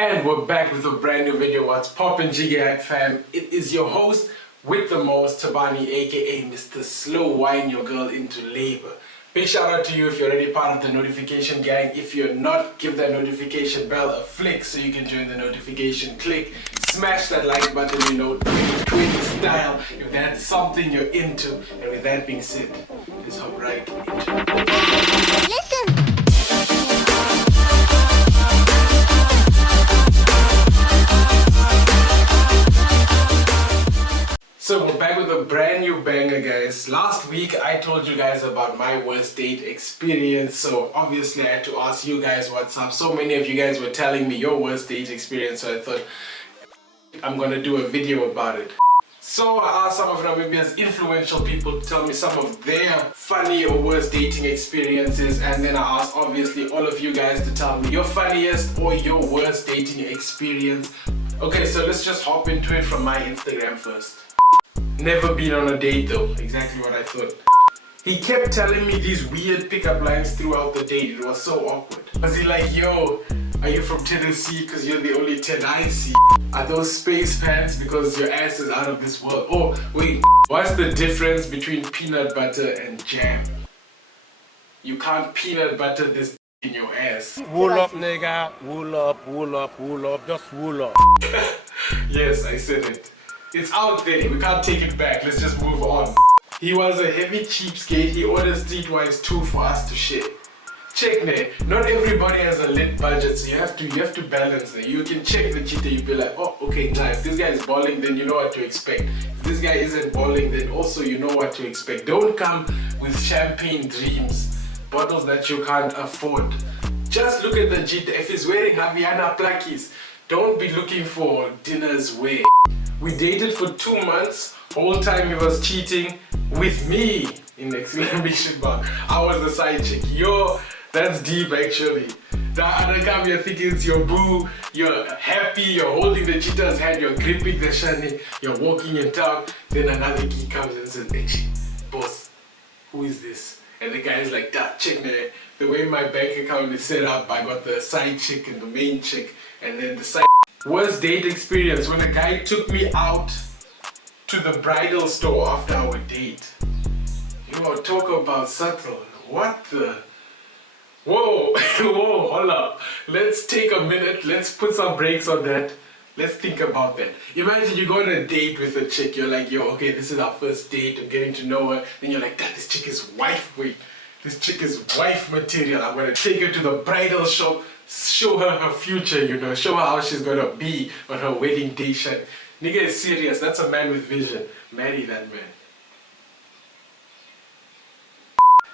And we're back with a brand new video. What's poppin', Jiggy fam? It is your host with the most, Thabani, aka Mr. Slow Wine Your Girl into Labor. Big shout out to you if you're already part of the notification gang. If you're not, give that notification bell a flick so you can join the notification click. Smash that like button, you know, 2020 style, if that's something you're into. And with that being said, let's hop right into it. So we're back with a brand new banger, guys. Last week I told you guys about my worst date experience, so obviously I had to ask you guys what's up. So many of you guys were telling me your worst date experience, so I thought I'm gonna do a video about it. So I asked some of Namibia's influential people to tell me some of their funny or worst dating experiences, and then I asked obviously all of you guys to tell me your funniest or your worst dating experience. Okay, so let's just hop into it from my Instagram first. Never been on a date though, exactly what I thought. He kept telling me these weird pickup lines throughout the date. It was so awkward. Was he like, yo, are you from Tennessee because you're the only 10 I see? Are those space pants because your ass is out of this world? Oh, wait, what's the difference between peanut butter and jam? You can't peanut butter this in your ass. Wool up, nigga. Wool up, wool up, wool up. Just wool up. Yes, I said it. It's out there, we can't take it back, let's just move on. He was a heavy cheapskate, he ordered streetwise too for us to share. Check there, not everybody has a lit budget, so you have to balance it. You can check the cheater, you be like, oh, okay, now if this guy is balling, then you know what to expect. If this guy isn't balling, then also you know what to expect. Don't come with champagne dreams, bottles that you can't afford. Just look at the cheater. If he's wearing Havaiana plakis, don't be looking for dinner's wear. We dated for 2 months, whole time he was cheating with me, in exclamation mark. I was the side chick. Yo, that's deep actually. The other time you're thinking it's your boo, you're happy, you're holding the cheater's hand, you're gripping the shani, you're walking in town, then another key comes and says, hey, boss, who is this? And the guy is like, that chick, man, the way my bank account is set up, I got the side chick and the main chick, and then the side. Worst date experience when a guy took me out to the bridal store after our date. You know, talk about subtle. What the? Whoa, whoa, hold up. Let's take a minute, let's put some brakes on that. Let's think about that. Imagine you go on a date with a chick, you're like, yo, okay, this is our first date, I'm getting to know her. Then you're like, this chick is wife, wait. This chick is wife material. I'm gonna take her to the bridal shop, show her her future, you know, show her how she's gonna be on her wedding day shot. Nigga is serious, that's a man with vision. Marry that man.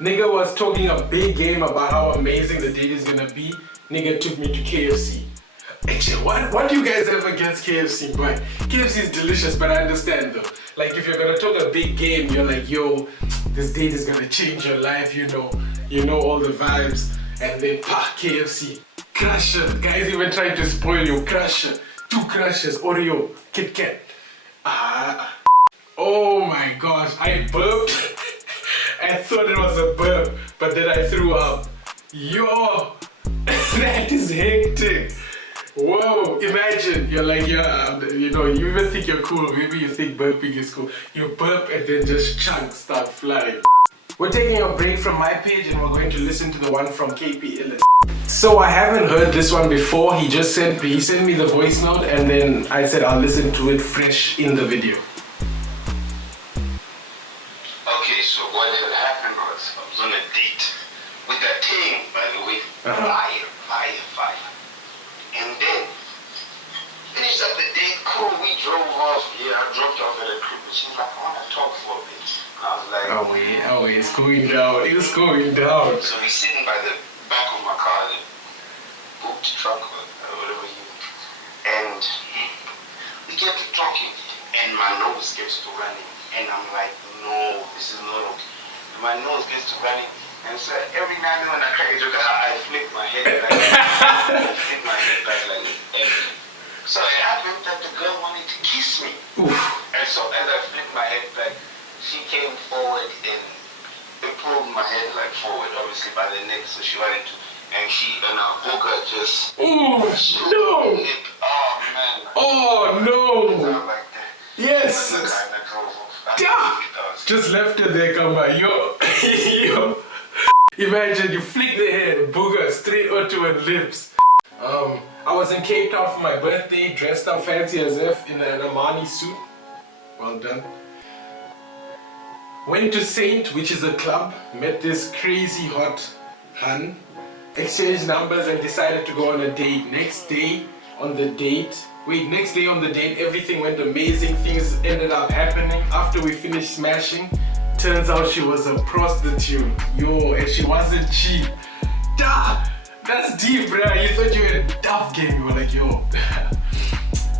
Nigga was talking a big game about how amazing the date is gonna be. Nigga took me to KFC. Actually, what do you guys have against KFC, boy? KFC is delicious, but I understand though. Like if you're gonna talk a big game, you're like, yo, this date is gonna change your life, you know all the vibes, and then KFC. Crusher, guys even trying to spoil you. Crusher, 2 crushes, Oreo, Kit Kat. Oh my gosh, I burped. I thought it was a burp, but then I threw up. Yo, that is hectic. Whoa, imagine you're like, yeah, you know, you even think you're cool. Maybe you think burping is cool. You burp and then just chunks start flying. We're taking a break from my page and we're going to listen to the one from KP Illest. So I haven't heard this one before. He sent me the voice note and then I said I'll listen to it fresh in the video. Okay, so what had happened was I was on a date with that thing, by the way. Fire. And then finished up the date, cool, we drove off. Yeah, I dropped off at a crib and she's like, I wanna talk for a bit. I was like, oh yeah, it's going down, it's going down. So we sitting by the back of my car, the boot truck or whatever and we get to talking and my nose gets to running and I'm like, no, this is not okay. And my nose gets to running and so every now and then when I crack a joke, I flip my head back. I flip my head back like everything. So it happened that the girl wanted to kiss me. Oof. And so as I flipped my head back, she came forward and pulled my head like forward, obviously by the neck, so she wanted to, and her hooker just, oh no! It Yes. The guy that drove off. Yeah. Just left it there, come on. Yo. Yo. Imagine you flick the hair, booger, straight onto her lips. I was in Cape Town for my birthday, dressed up fancy as if in an Armani suit. Well done. Went to Saint, which is a club, met this crazy hot hun, exchanged numbers and decided to go on a date. Next day on the date, everything went amazing, things ended up happening. After we finished smashing, turns out she was a prostitute. Yo, and she wasn't cheap. Duh! That's deep, bruh. You thought you were a tough game. You were like, yo,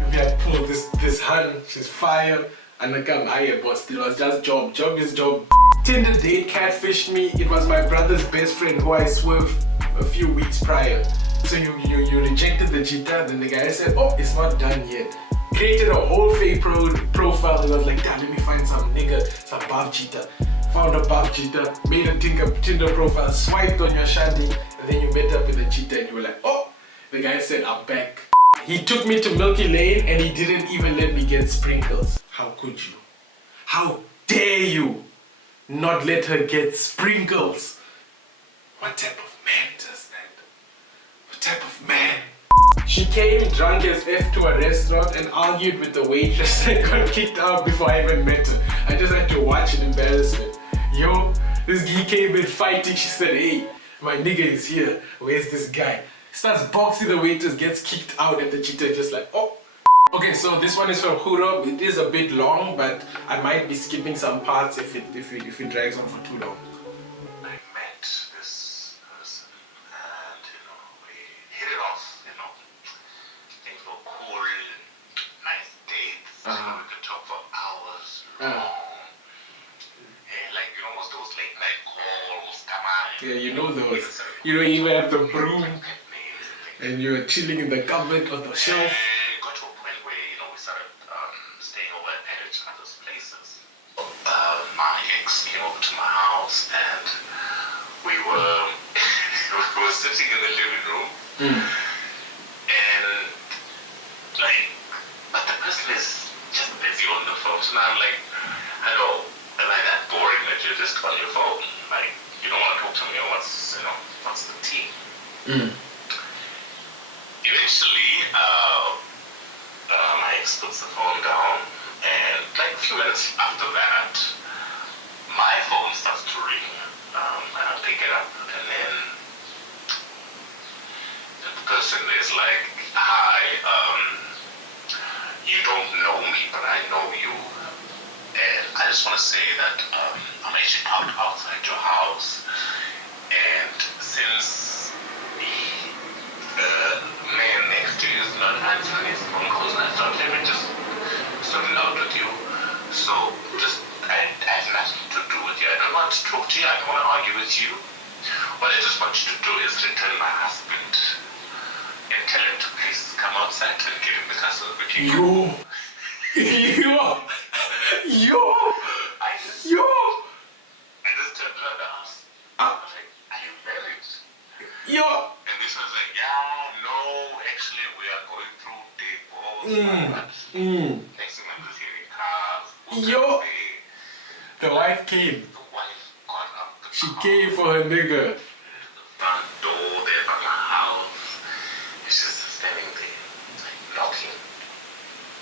maybe I pull this hun, she's fire. And I come, aye, boss, it was just job. Job is job. Tinder date catfished me. It was my brother's best friend who I swerved a few weeks prior. So you rejected the cheetah, then the guy said, oh, it's not done yet. Created a whole fake profile. He was like, damn, let me find some nigga, some buff cheetah. Found a buff cheetah, made a Tinder profile, swiped on your shandy, and then you met up with the cheetah and you were like, oh, the guy said, I'm back. He took me to Milky Lane and he didn't even let me get sprinkles. How could you? How dare you not let her get sprinkles? What type of man does that? What type of man? She came drunk as F to a restaurant and argued with the waitress and got kicked out before I even met her. I just had to watch in embarrassment. Yo, this guy came in fighting. She said, hey, my nigga is here. Where's this guy? Starts boxing the waitress, gets kicked out, and the cheetah just like, oh. Okay, so this one is from Xuro. It is a bit long, but I might be skipping some parts if it drags on for too long. I met this person and we hit it off, things were cool, nice dates, we could talk for hours long. And what's those late night calls, come on. Yeah, you know those. You don't even have the broom and you're chilling in the cupboard or the shelf. My ex came over to my house and we were sitting in the living room and but the person is just busy on the phone. So now I'm like, hello, am I that boring that you're just on your phone? Like, you don't want to talk to me or what's the tea? Eventually, my ex puts the phone down and like a few minutes after that, my phone starts to ring, and I pick it up, and then the person is like, hi, you don't know me, but I know you, and I just want to say that I'm actually out outside your house, and since the man next to you is not answering his phone calls, I thought let me just sort it out with you, so just I have nothing to do with you. I don't want to talk to you. I don't want to argue with you. What I just want you to do is return my husband and tell him to please come outside and give him the castle. Yo! I just turned around the house. I was like, are you married? Yo! And this was like, yeah, no, actually we are going through divorce. Next thing I'm just hearing cars. Yo! The wife came. The wife got up. She came for her nigga. The front door there by my house. It's just standing there, like knocking.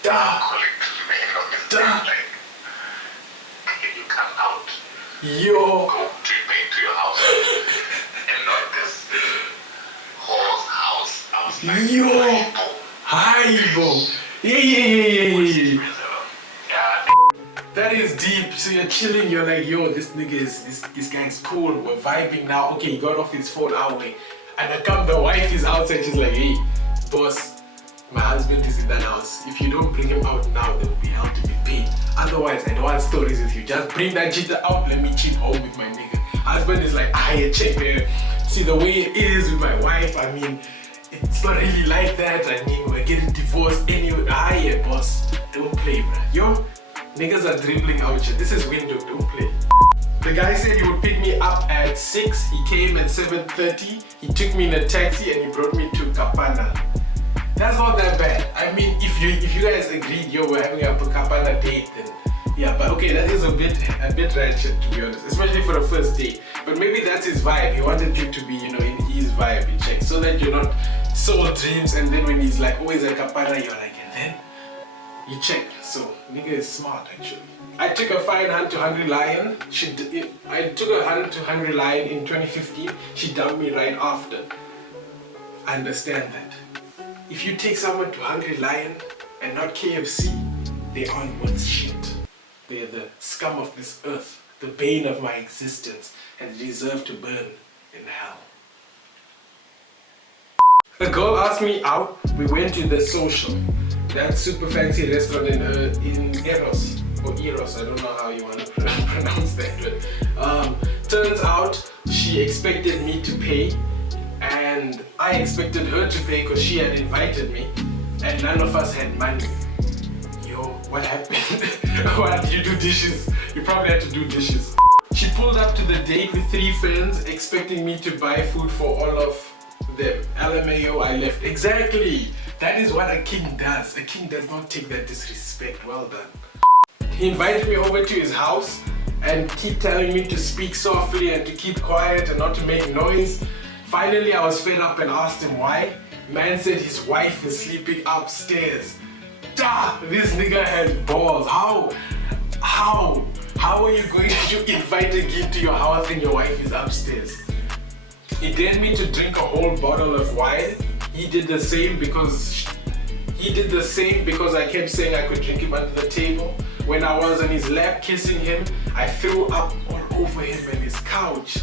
Calling to the man on his name, like, can you come out? Yo! Go back to your house. And not this whore's house. I was like, Yo! Hi-bo! Yeah. That is deep. So you're chilling, you're like, yo, this nigga is, this guy's cool, we're vibing now. Okay, he got off his phone our way. And I come, the wife is outside, she's like, hey, boss, my husband is in that house. If you don't bring him out now, there will be hell to be paid. Otherwise, I don't want stories with you. Just bring that cheetah out, let me cheat home with my nigga. Husband is like, check there. See the way it is with my wife, I mean, it's not really like that. I mean, we're getting divorced anyway. Yeah, boss, don't play, bruh. Yo, niggas are dribbling out here. This is window, don't play. The guy said he would pick me up at 6. He came at 7:30. He took me in a taxi and he brought me to Kapana. That's not that bad. I I mean, if you guys agreed, yo, we're having a kapana date, then yeah. But okay, that is a bit ratchet, to be honest, especially for the first date. But maybe that's his vibe. He wanted you to be, you know, in his vibe, you check, so that you're not soul dreams. And then when he's like always a kapana, you're like, and then you check. So nigga is smart actually. I took a fine hunt to Hungry Lion. I took a hunt to Hungry Lion in 2015. She dumped me right after. I understand that. If you take someone to Hungry Lion and not KFC, they aren't worth shit. They're the scum of this earth, the bane of my existence, and they deserve to burn in hell. A girl asked me out. We went to the Social, that super fancy restaurant in Eros. Or Eros, I don't know how you want to pronounce that, but turns out she expected me to pay, and I expected her to pay because she had invited me, and none of us had money. Yo, what happened? Why did you do dishes? You probably had to do dishes. She pulled up to the date with 3 friends, expecting me to buy food for all of them. LMAO, I left. Exactly! That is what a king does. A king does not take that disrespect. Well done. He invited me over to his house and keep telling me to speak softly and to keep quiet and not to make noise. Finally, I was fed up and asked him why. Man said his wife is sleeping upstairs. Duh! This nigga has balls. How are you going to invite a kid to your house and your wife is upstairs? He dared me to drink a whole bottle of wine. He did the same because I kept saying I could drink him under the table. When I was on his lap kissing him, I threw up all over him and his couch.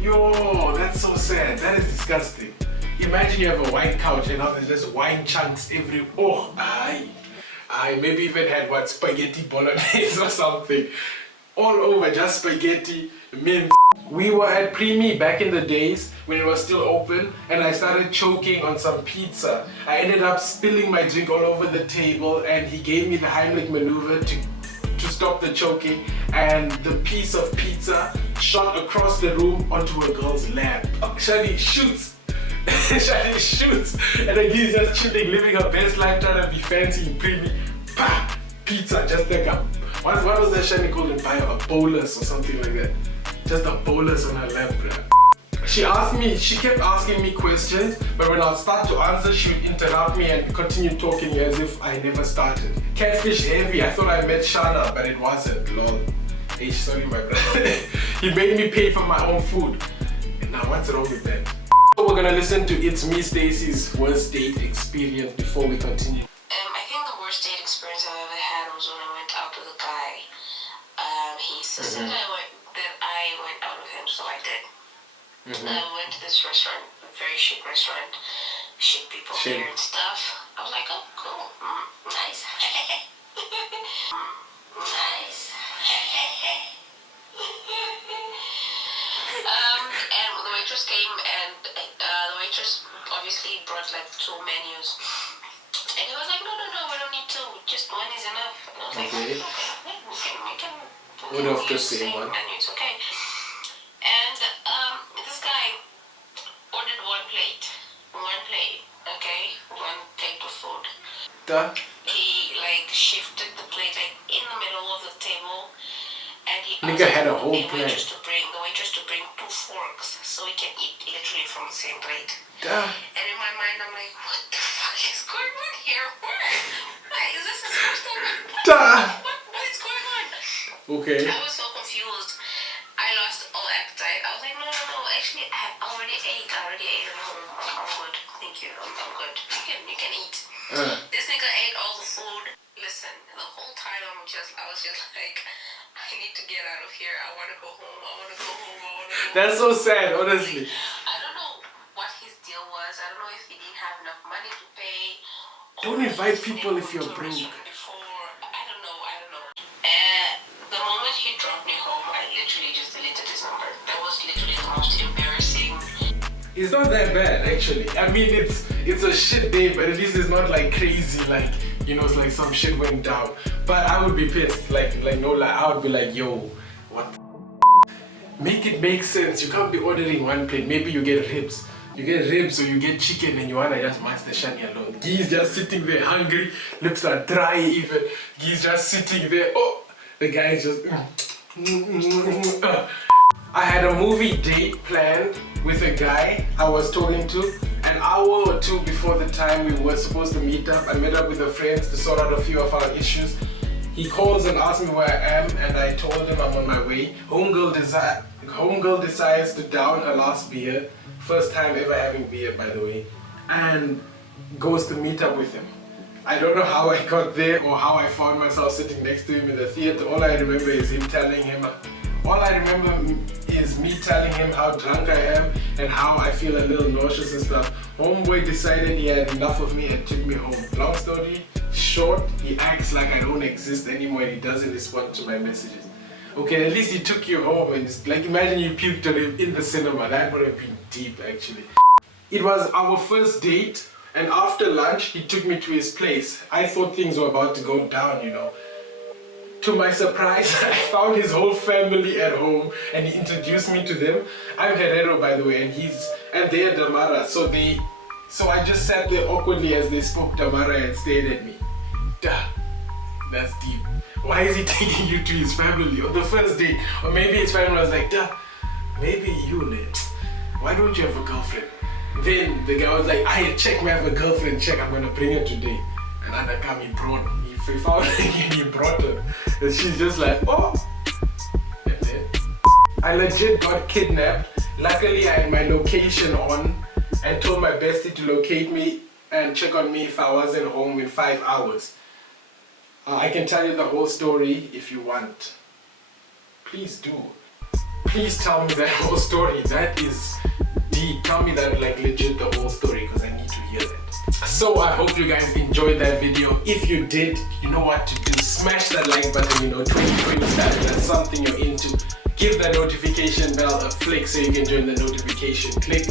Yo, that's so sad. That is disgusting. Imagine you have a white couch and now there's just wine chunks every. Oh, I maybe even had what, spaghetti bolognese or something. All over, just spaghetti, mint. We were at Primi back in the days when it was still open, and I started choking on some pizza. I ended up spilling my drink all over the table, and he gave me the Heimlich maneuver to stop the choking, and the piece of pizza shot across the room onto a girl's lap. Shani shoots. Shani shoots. And then he's just chilling, living her best life, trying to be fancy in Primi. Pah! Pizza, just like a... What was that Shani called in bio? A bolus or something like that. Just a bolus on her lap, bruh. She kept asking me questions, but when I would start to answer, she would interrupt me and continue talking as if I never started. Catfish heavy, I thought I met Shana, but it wasn't, lol. Hey, sorry my brother. He made me pay for my own food. And now what's wrong with that? So we're gonna listen to It's Me Stacey's worst date experience before we continue. I think the worst date experience I've ever had was when I went out with a guy. He insisted that I went out with him, so I did. I went to this restaurant, a very chic restaurant, chic people there and stuff. I was like, oh, cool, nice. Nice. And the waitress came, and the waitress obviously brought like 2 menus. And he was like, no, we don't need 2, just 1 is enough. And I was like, okay, we can Order of the same one. Menu, it's okay. And this guy ordered 1 plate, okay, 1 plate of food. Duh. He like shifted the plate like in the middle of the table, and he Nigga had a whole the plate. waitress to bring 2 forks so he can eat literally from the same plate. Duh. And in my mind, I'm like, what the fuck is going on here? Why is this his first time? Duh. What is going on? Okay. I was so confused. I lost all appetite. I was like, no. Actually, I already ate at home. I'm good. Thank you. I'm good. You can eat. This nigga ate all the food. Listen, the whole time I was just like, I need to get out of here. I want to go home. That's so sad, honestly. I don't know what his deal was. I don't know if he didn't have enough money to pay. Don't invite people if you're broke. I don't know. The moment he dropped me home, I literally just deleted his number. That was literally the most embarrassing. It's not that bad, actually. I mean, it's a shit day, but at least it's not like crazy, like, you know, it's like some shit went down. But I would be pissed, like no lie. I would be like, yo, what the? Make it make sense. You can't be ordering 1 plate. Maybe you get ribs. You get ribs or you get chicken and you wanna just mash the shani alone. He's just sitting there hungry, lips are dry even. He's just sitting there. Oh, the guy is just. I had a movie date planned with a guy I was talking to. An hour or two before the time we were supposed to meet up, I met up with a friend to sort out a few of our issues. He calls and asks me where I am, and I told him I'm on my way. Homegirl decides to down her last beer, first time ever having beer by the way, and goes to meet up with him. I don't know how I got there or how I found myself sitting next to him in the theater. All I remember is me telling him how drunk I am and how I feel a little nauseous and stuff. Homeboy decided he had enough of me and took me home. Long story short, he acts like I don't exist anymore and he doesn't respond to my messages. Okay, at least he took you home and it's like, imagine you puked on him in the cinema. That would have been deep actually. It was our first date, and after lunch he took me to his place. I thought things were about to go down, you know. To my surprise, I found his whole family at home and he introduced me to them. I'm Herrero by the way, and they're Damara. So I just sat there awkwardly as they spoke Damara and stared at me. Duh, that's deep. Why is he taking you to his family on the first date? Or maybe his family was like, duh, maybe you, man. Why don't you have a girlfriend? Then the guy was like, check me, I have a girlfriend, check, I'm gonna bring her today. And I come, he found her and he brought her. And she's just like, oh. And then I legit got kidnapped. Luckily I had my location on and told my bestie to locate me and check on me if I wasn't home in 5 hours. I can tell you the whole story if you want. Please do. Please tell me that whole story. That is deep. Tell me that like legit the whole story because I need to hear that. So I hope you guys enjoyed that video. If you did, you know what to do. Smash that like button, you know, 2020 style. That's something you're into. Give that notification bell a flick so you can join the notification click.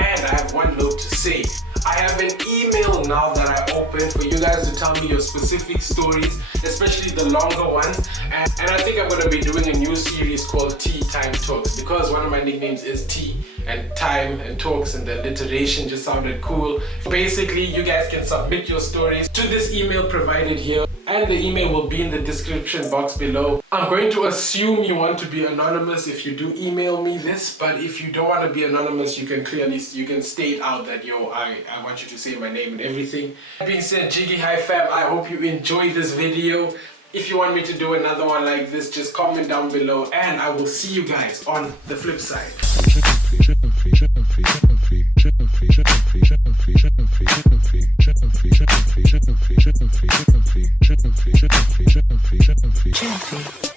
And I have one note to say. I have an email now that I opened for you guys to tell me your specific stories, especially the longer ones. And I think I'm going to be doing a new series called Tea Time Talks because one of my nicknames is Tea and Time and Talks and the alliteration just sounded cool. Basically, you guys can submit your stories to this email provided here and the email will be in the description box below. I'm going to assume you want to be anonymous if you do email me this, but if you don't want to be anonymous, you can state out that I want you to say my name and everything. That being said, Jiggy Hi Fam, I hope you enjoyed this video. If you want me to do another one like this, just comment down below and I will see you guys on the flip side. Chelsea.